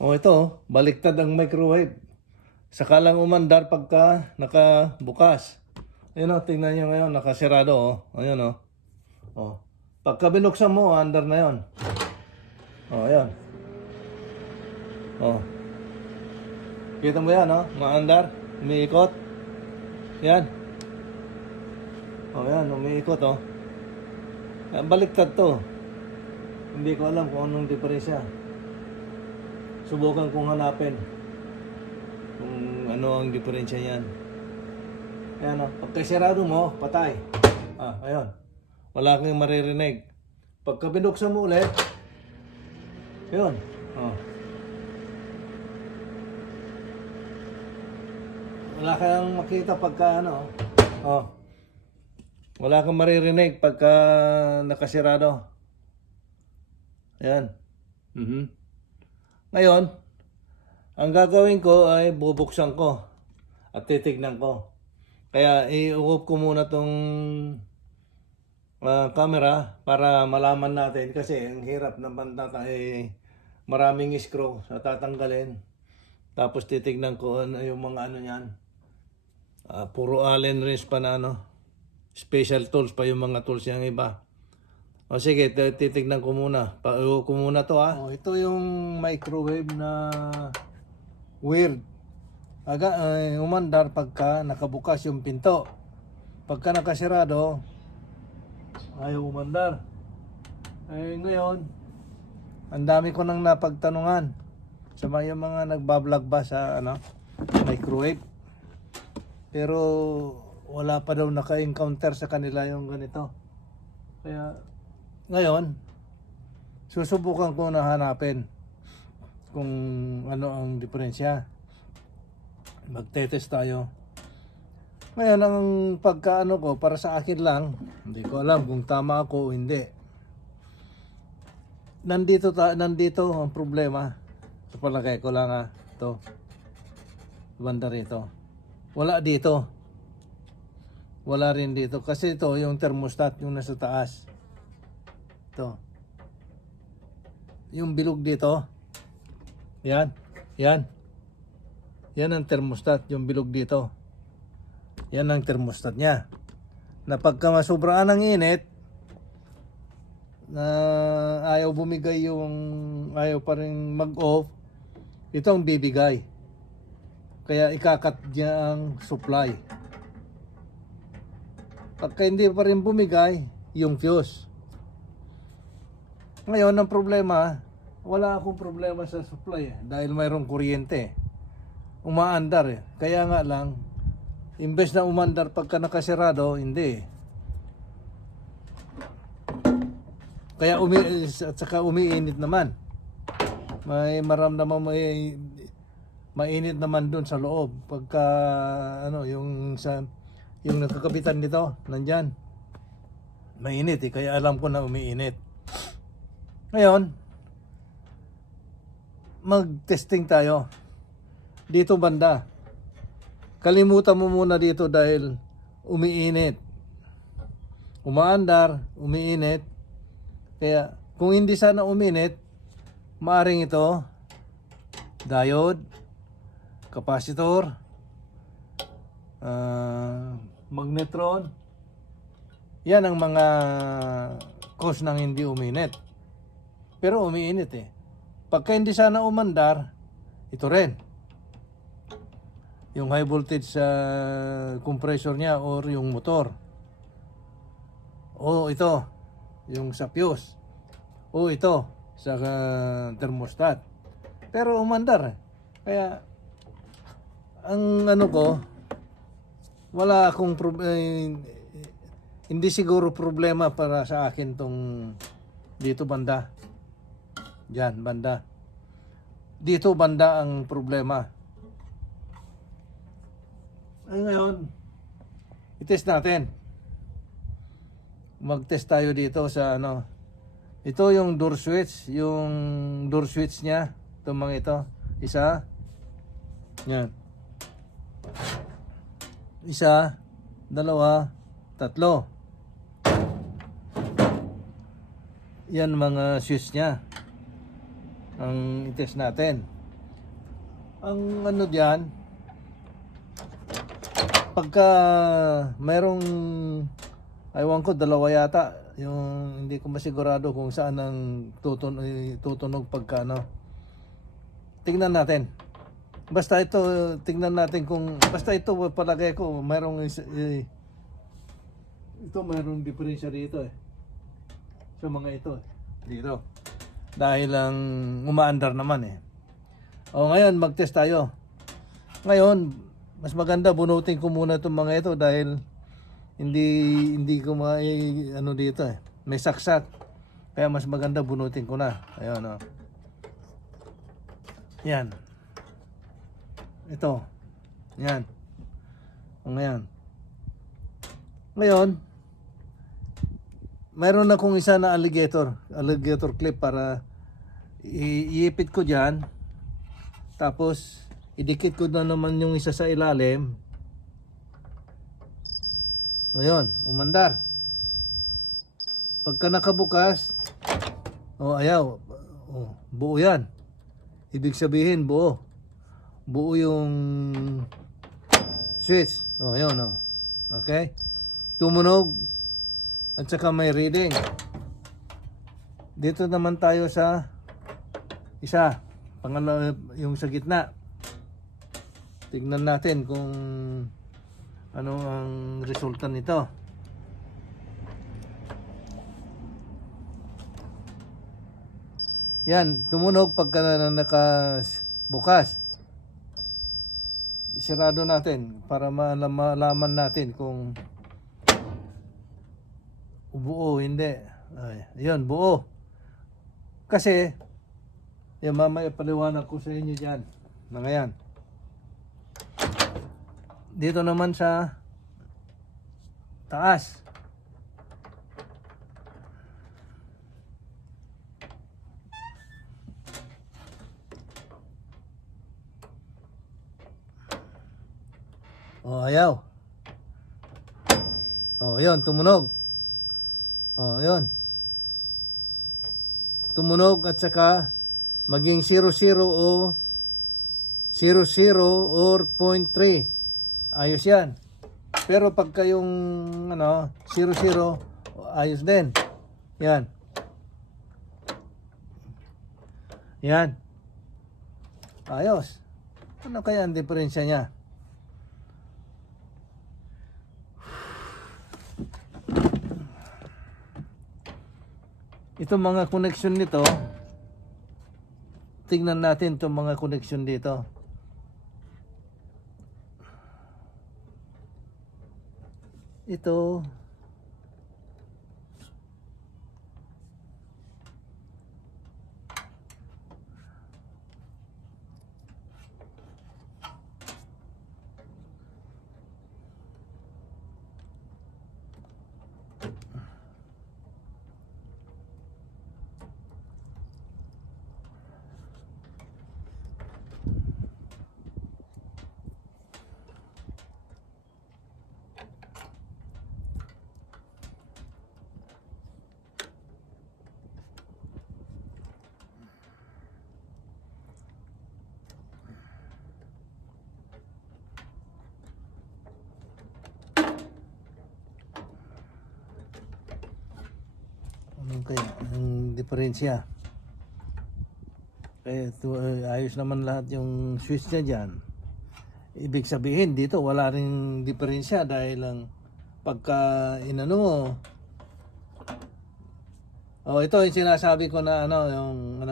O ito, baliktad ang microwave. Saka lang umandar pagka nakabukas. Ayun o, tingnan nyo ngayon, nakasirado o. Ayun o. O. Pagka binuksan mo, andar na yon. O, ayun. O. Kita mo yan o, maandar. Umiikot. Yan. O, yan, umiikot o. Baliktad to. Hindi ko alam kung anong diferensya. Subukan kong hanapin kung ano ang diferensya yan. Ayan o. Pagka sirado mo, patay. Ayun. Wala kang maririnig. Pagka binuksan mo ulit, yun. Wala kang makita pagka ano. Wala kang maririnig pagka nakasirado. Ayan. Ngayon, ang gagawin ko ay bubuksan ko at titignan ko. Kaya i-off ko muna tong camera para malaman natin kasi ang hirap naman maraming screw na tatanggalin. Tapos titignan ko ano yung mga ano yan. Puro Allen wrench pa na ano. Special tools pa yung mga tools yung iba. O sige, titignan ko muna. Pa-off ko muna to ha. Ito yung microwave na weird. Umandar pagka nakabukas yung pinto. Pagka nakasirado, ayaw umandar. Ngayon, ang dami ko nang napagtanungan sa mga nagbablog ba sa microwave. Pero wala pa daw naka-encounter sa kanila yung ganito. Kaya ngayon, susubukan ko na hanapin kung ano ang diferensya. Magte-test tayo. Ngayon, ang pagkaano ko, para sa akin lang, hindi ko alam kung tama ako o hindi. Nandito ang problema. Sa palagay ko lang ito. Banda rito. Wala dito. Wala rin dito. Kasi ito, yung thermostat, yung nasa taas. Ito. Yung bilog dito. Yan. Yan. Yan ang thermostat, yung bilog dito. Yan ang thermostat niya. Na pagka masubraan ng init, na ayaw bumigay ayaw pa rin mag-off, ito ang bibigay. Kaya ikakat niya ang supply. Pagka hindi pa rin bumigay, yung fuse. Ngayon, ang problema, wala akong problema sa supply dahil mayroong kuryente. Umaandar Kaya nga lang, imbes na umandar pagka nakasirado, hindi. Kaya at saka umiinit naman. May maramdaman mainit naman doon sa loob pagka yung nakakapitan nito nandiyan. Mainit kaya alam ko na umiinit. Ngayon, mag-testing tayo. Dito banda. Kalimutan mo muna dito dahil umiinit. Umaandar, umiinit. Kaya kung hindi sana uminit, maaring ito diode, capacitor, magnetron. Yan ang mga cause ng hindi uminit. Pero umiinit Pagka hindi sana umandar, ito rin. Yung high voltage sa compressor niya or yung motor. O ito, yung sa fuse. O ito, sa thermostat. Pero umandar Kaya, ang wala akong hindi siguro problema para sa akin tong dito banda. Diyan, banda. Dito banda ang problema. Ay ngayon, i-test natin. Mag-test tayo dito sa Ito yung door switch. Yung door switch niya. Itong mga ito. Isa. Yan. Isa. Dalawa. Tatlo. Yan mga switch niya. Ang i-test natin. Ang ano diyan, pagka mayroong, aywan ko, dalawa yata, yung hindi ko masigurado kung saan ang tutunog pagka ano. Tingnan natin. Basta ito, tingnan natin kung, basta ito palagay ko, mayroong, ito mayroong diferensya dito eh. Sa mga ito eh. Dito. Dahil lang umaandar naman eh. O ngayon, mag-test tayo. Ngayon, mas maganda bunutin ko muna itong mga ito dahil hindi ko ano dito eh. May saksak. Kaya mas maganda bunutin ko na. Ayun o. Yan. Ito. Yan. O ngayon. Ngayon, mayroon akong isa na alligator clip para iipit ko dyan. Tapos, idikit ko na naman yung isa sa ilalim. Ayun, umandar. Pagka nakabukas, ayaw. Buo yan. Ibig sabihin, buo. Buo yung switch. Ayun, okay? Tumunog. At saka may reading. Dito naman tayo sa isa. Pangalawa, yung sa gitna. Tignan natin kung ano ang resulta nito. Yan, tumunog pagka nakabukas. Isarado natin para malaman natin kung buo hindi. Ayun, buo. Kasi yung mamaya paliwanag ko sa inyo dyan. Nangayan. Dito naman sa taas. Ayaw. Yun, tumunog. Yun. Tumunog at saka maging 00 o 00 or 0.3. Ayos yan. Pero pagka yung 00, ayos din. Yan. Yan. Ayos. Ano kaya ang diferensya niya? Itong mga connection nito, tingnan natin itong mga connection dito. Ito, okay, ang diferensya. Ito, ayos naman lahat yung switch niya dyan. Ibig sabihin dito wala ring diferensya dahil lang pagka inano mo. Ito yung sinasabi ko na yung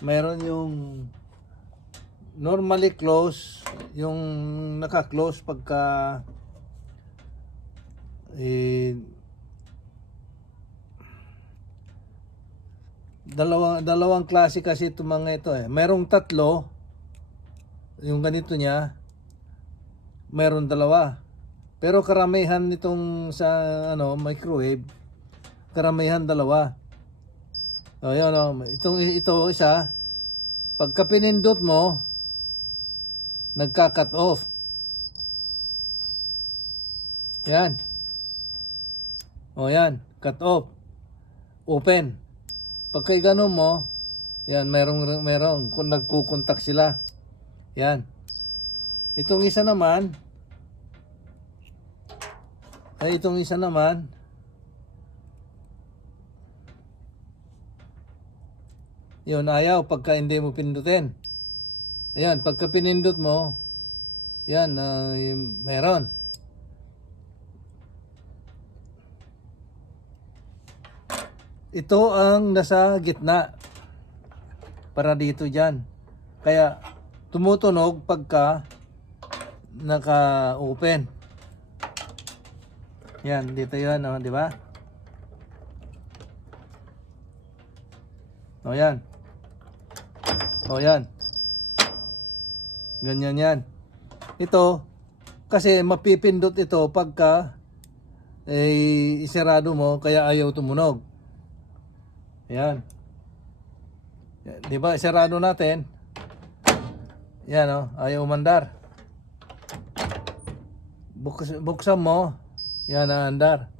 mayroon yung normally close, yung naka-close pagka dalawang klase kasi itong mga ito eh. Merong tatlo, yung ganito niya, meron dalawa. Pero karamihan nitong sa microwave, karamihan dalawa. Yun, ito isa, pagka pinindot mo, nagka-cut off. Yan. Yan, cut off. Open. Pagka gano'n mo, yan, merong kung nagkukontak sila. Yan. Itong isa naman, yun, ayaw pagka hindi mo pindutin. Ayan, pagka pinindot mo, yan, meron. Ito ang nasa gitna. Para dito dyan. Kaya, tumutunog pagka naka-open. Yan, dito yan, oh, di ba? O yan. O yan. Ganyan yan. Ito, kasi mapipindot ito pagka isarado mo, kaya ayaw tumunog. Yan. Di ba, isarado natin. Yan, oh, ayaw umandar. Buksan mo, yan, naandar.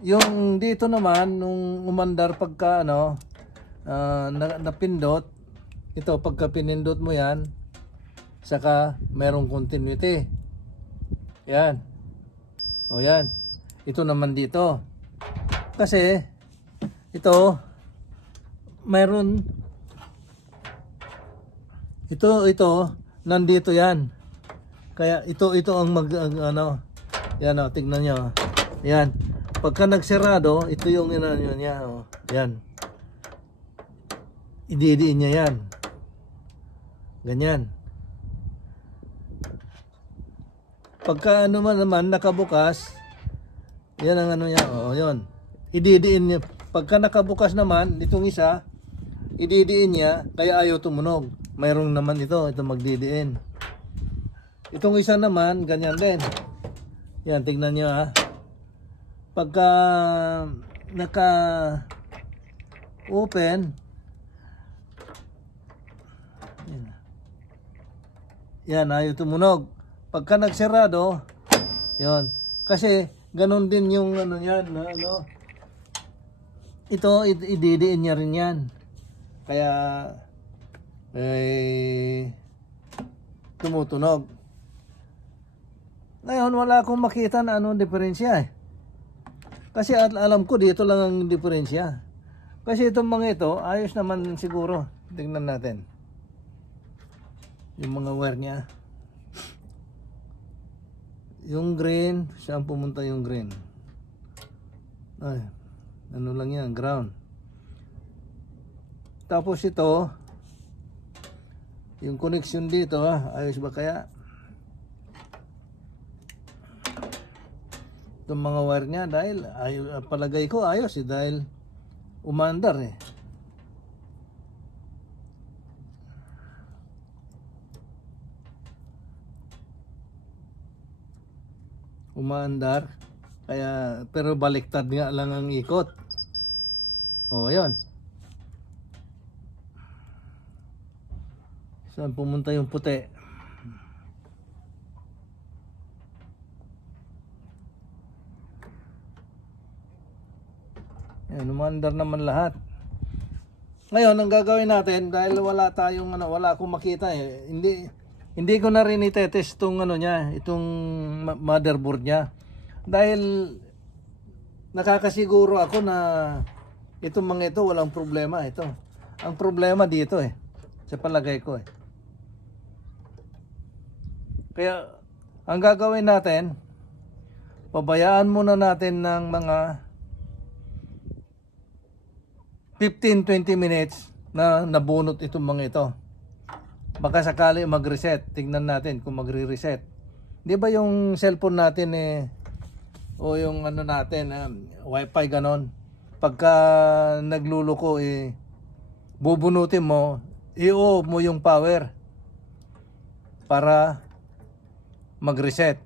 Yung dito naman, nung umandar pagka, napindot, ito, pagka pinindot mo yan, saka merong continuity. Yan. O yan. Ito naman dito. Kasi, ito, meron, ito, nandito yan. Kaya ito ang yan o, tignan nyo. Yan. Pagka nagsarado, ito yung niya. O, yan. Ididiin niya yan. Ganyan. Pagka naman nakabukas, yan ang niya. O, yun. Ididiin niya. Pagka nakabukas naman, itong isa, ididiin niya, kaya ayaw tumunog. Mayroong naman ito magdidiin. Itong isa naman, ganyan din. Yan, tignan nyo ha. Pagka naka-open, yan, ayaw tumunog. Pagka nagsarado, yon. Kasi, ganun din yung yan, ito, ididiin niya rin yan. Kaya, tumutunog. Ngayon, wala akong makita na anong diferensya eh. Kasi alam ko, dito lang ang diferensya. Kasi itong mga ito, ayos naman siguro. Tingnan natin. Yung mga wire niya. Yung green, saan pumunta yung green? Ay, ano lang yan, ground. Tapos ito, yung connection dito, ayos ba kaya? Itong mga wire niya, dahil palagay ko ayos dahil umandar eh. Umaandar, kaya pero baliktad nga lang ang ikot. O, yun. Saan pumunta yung puti? Yan, umandar naman lahat. Ngayon, ang gagawin natin, dahil wala tayong wala akong makita eh. Hindi ko na rin itetest itong niya, itong motherboard niya. Dahil nakakasiguro ako na itong mga ito walang problema ito. Ang problema dito eh, sa palagay ko eh. Kaya ang gagawin natin, pabayaan muna natin ng mga 15-20 minutes na nabunot itong mga ito. Baka sakali mag-reset. Tingnan natin kung magre-reset. Di ba yung cellphone natin o yung natin, wifi ganon. Pagka nagluluko bubunutin mo, i-off mo yung power para mag-reset.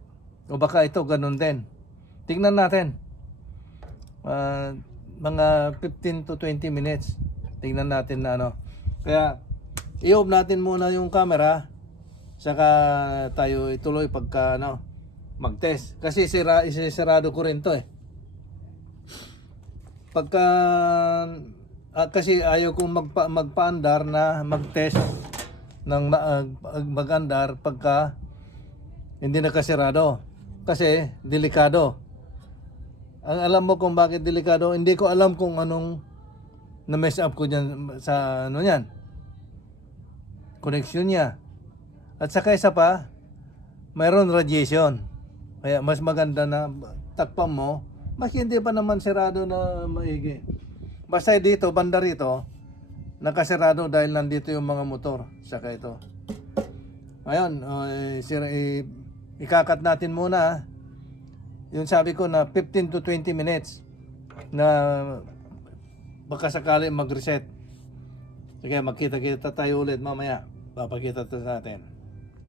O baka ito ganon din. Tingnan natin. Mga 15 to 20 minutes. Tingnan natin na Kaya, i-off natin muna yung camera. Saka tayo ituloy pagka mag-test. Kasi isisarado ko rin to eh. Pagka kasi ayaw kong magpaandar na mag-test ng mag-andar pagka hindi nakasirado. Kasi delikado. Ang alam mo kung bakit delikado, hindi ko alam kung anong na-mess up ko dyan sa ano yan. Connection niya. At saka isa pa, mayroon radiation. Kaya mas maganda na takpan mo, mas hindi pa naman sirado na maigi. Basta dito, banda rito, nakasirado dahil nandito yung mga motor. Saka ito. Ngayon, ikakat natin muna. Yung sabi ko na 15 to 20 minutes na baka sakali mag-reset. Sige, magkita-kita tayo ulit mamaya. Papakita ito natin.